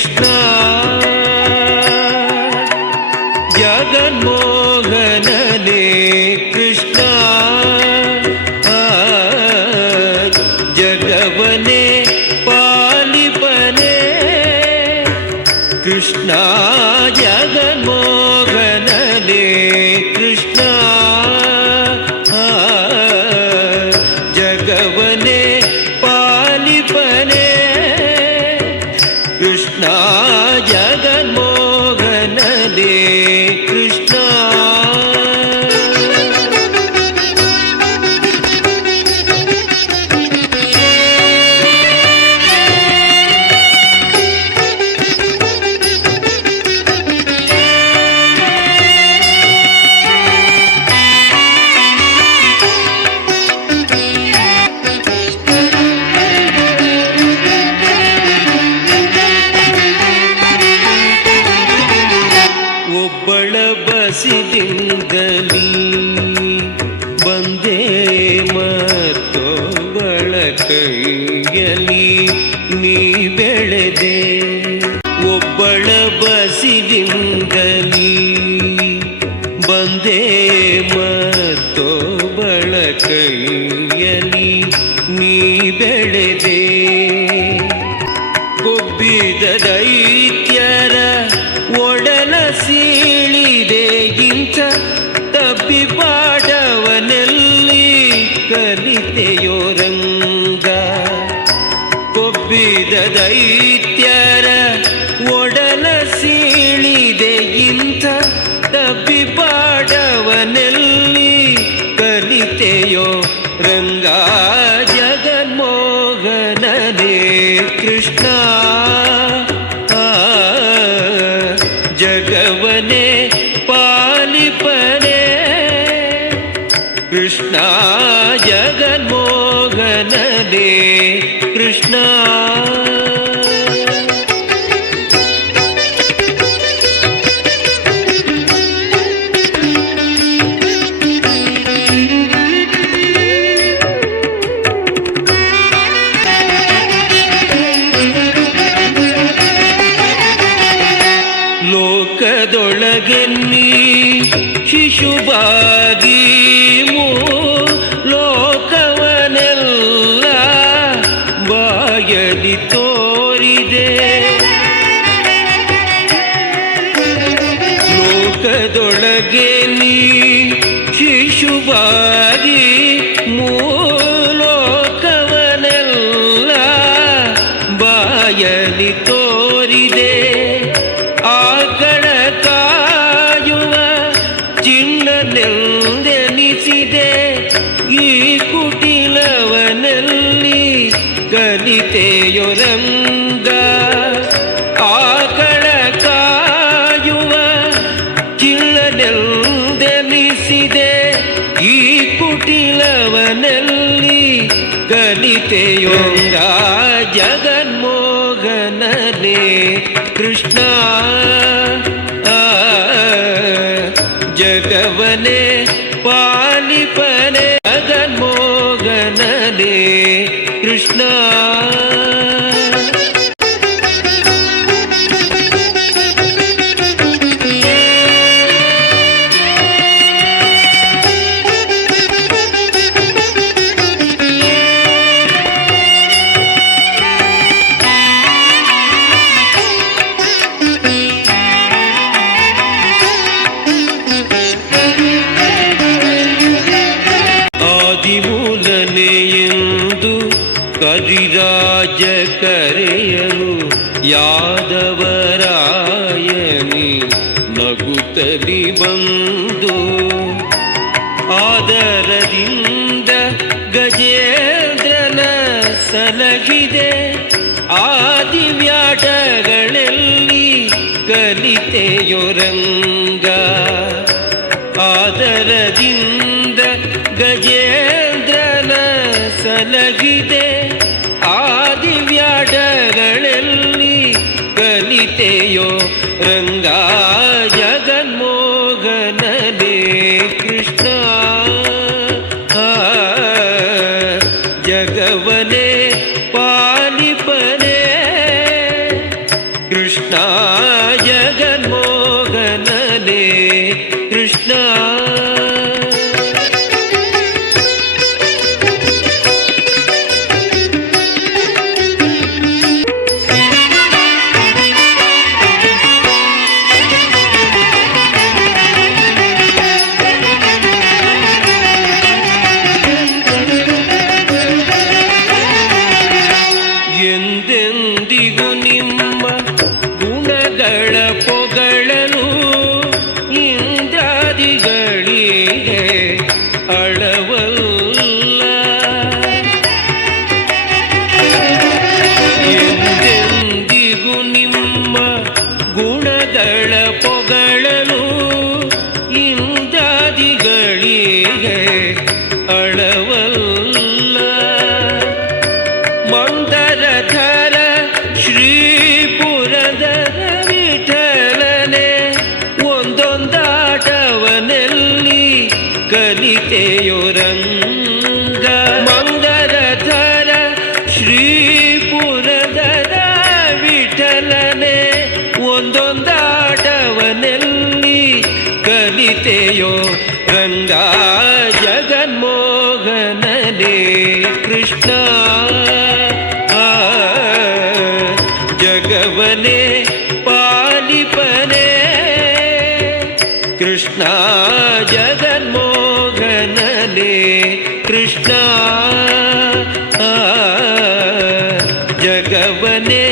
कृष्ण ಕೈಯಲ್ಲಿ ನೀ ಬೆಳೆದೆ, ಒಬ್ಬಳ ಬಸಿದಿಂದಲಿ. ಬಂದೇ ಮತ್ತೊಬ್ಬಳ ಕೈಯಲ್ಲಿ ನೀ ಬೆಳೆದೆ. ಕೊಬ್ಬಿದ ದೈತ್ಯರ ಒಡಲ ಸೀಳಿದೆ, ಇಂಥ ತಪ್ಪಿ ದೈತ್ಯರ ಒಡಲ ಸೀಳಿದೆ ಇಂಥ ತಬ್ಬಿ ಪಾಡವನಲ್ಲಿ ಕಲಿತೆಯೋ ರಂಗ ಜಗನ್ಮೋಹನನೇ ಕೃಷ್ಣ. ಜಗವನೇ ಪಾಲಿಪನೇ ಕೃಷ್ಣ ಜಗನ್ಮೋಹನನೇ നദേ കൃഷ്ണ. ലോകതൊളകെന്നി ಚಿಲ್ಲನೆಂದೆನಿಸಿದೆ ಈ ಕುಟಿಲವನಲ್ಲಿ ಕಲಿತೆಯೊಂದ ಜಗನ್ಮೋಹನನೇ. ಕೃಷ್ಣ ಜಗವನೇ. ಎಂದು ಕರಿರಾಜ ಕರೆಯಲು ಯಾದವರಾಯನಿ ನಗುತ್ತಲಿ ಬಂದು. ಆದರದಿಂದ ಗಜೇಂದ್ರನ ಸಲಗಿದೆ ಆದಿವ್ಯಾಟಗಳಲ್ಲಿ ಕಲಿತೆಯೊರಂಗ. ಆದರದಿಂದ ಗಜೇಂದ್ರನ ಸಲಗಿದೆ ಆದಿವ್ಯಾಟಗಳೆಲ್ಲಿ ಕಲಿತೆಯೋ ರಂಗ ಜಗನ್ಮೋಹನನೇ ಕೃಷ್ಣ ಆ, ಜಗವನೇ ಪಾಲಿಪನೇ ಕೃಷ್ಣ ಕೃಷ್ಣ ಜಗನ್ಮೋಹನನೇ ಕೃಷ್ಣ ಇಂದ್ರಾದಿಗಳಿಗೆ ಅಳವಲ್ಲ. ಮಂದರಧರ ಶ್ರೀಪುರದರ ವಿಠಲನೆ ಒಂದೊಂದಾಟವನಲ್ಲಿ ಕಲಿತೆಯೊರಂಗ ಮಂದರಧರ ಶ್ರೀಪುರದರ ವಿಠಲನೆ ಒಂದೊಂದಾಟವನಲ್ಲಿ ಕಲಿತೆಯೋ കണ്ട ജഗന്മോഹനേ കൃഷ്ണ ജഗവനെ പാലിപ്പനെ കൃഷ്ണ ജഗന്മോഹനേ കൃഷ്ണ. ജഗവനേ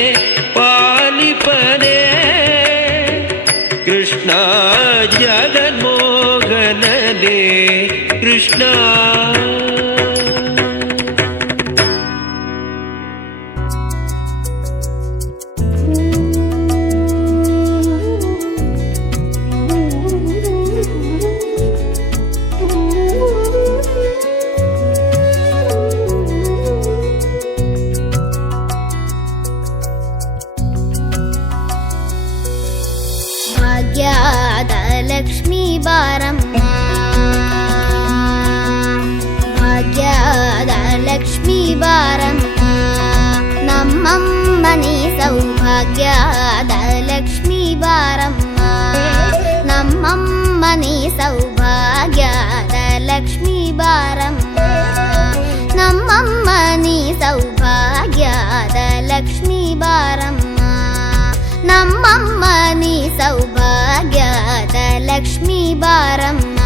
బారమ్మ నమ్మమ్మ నీ సౌభాగ్యాల లక్ష్మీ బారమ్మ నమ్మమ్మ నీ సౌభాగ్యాల లక్ష్మీ బారమ్మ నమ్మమ్మ నీ సౌభాగ్యాల లక్ష్మీ బారమ్మ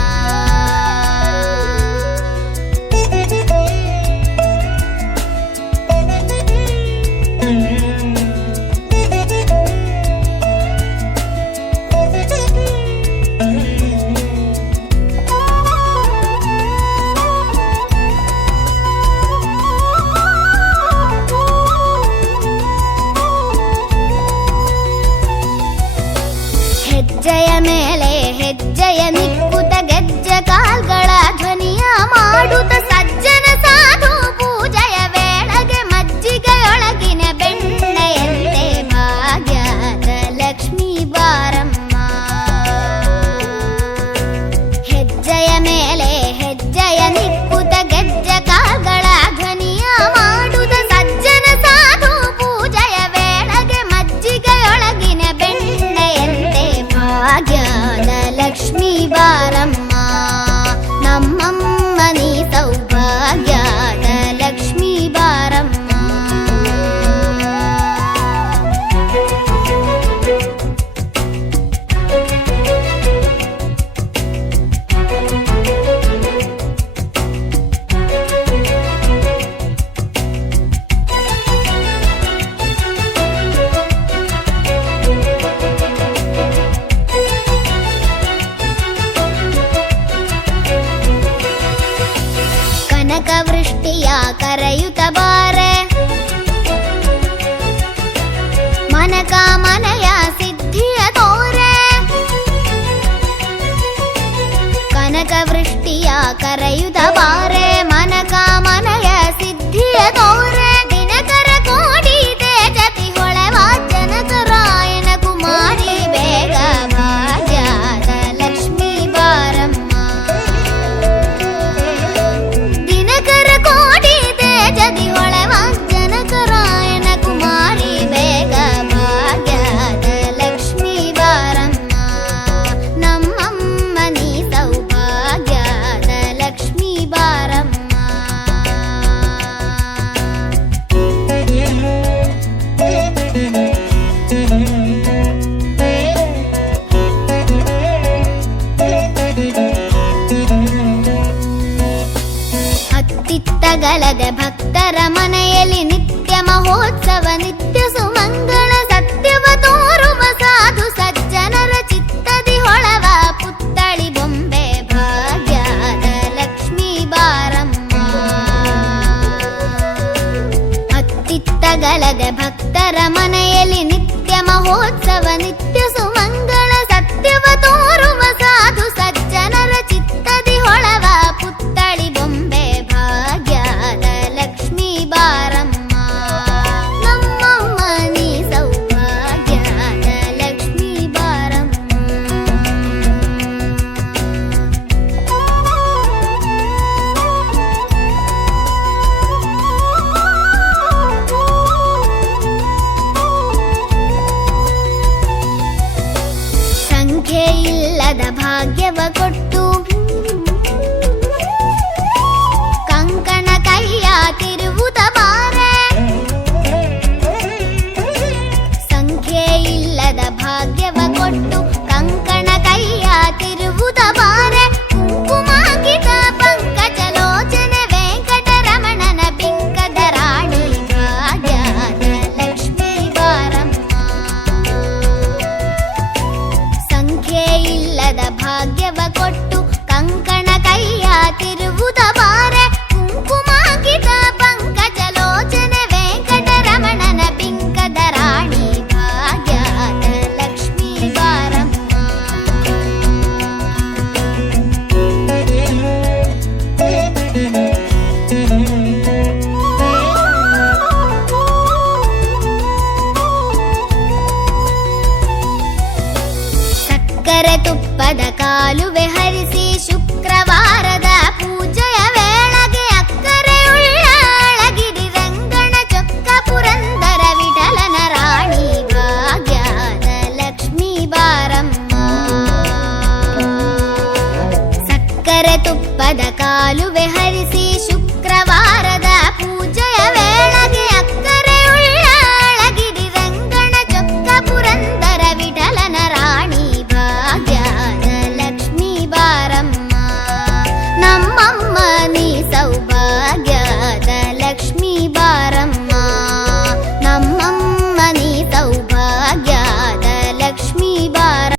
కాలు వెహరిసి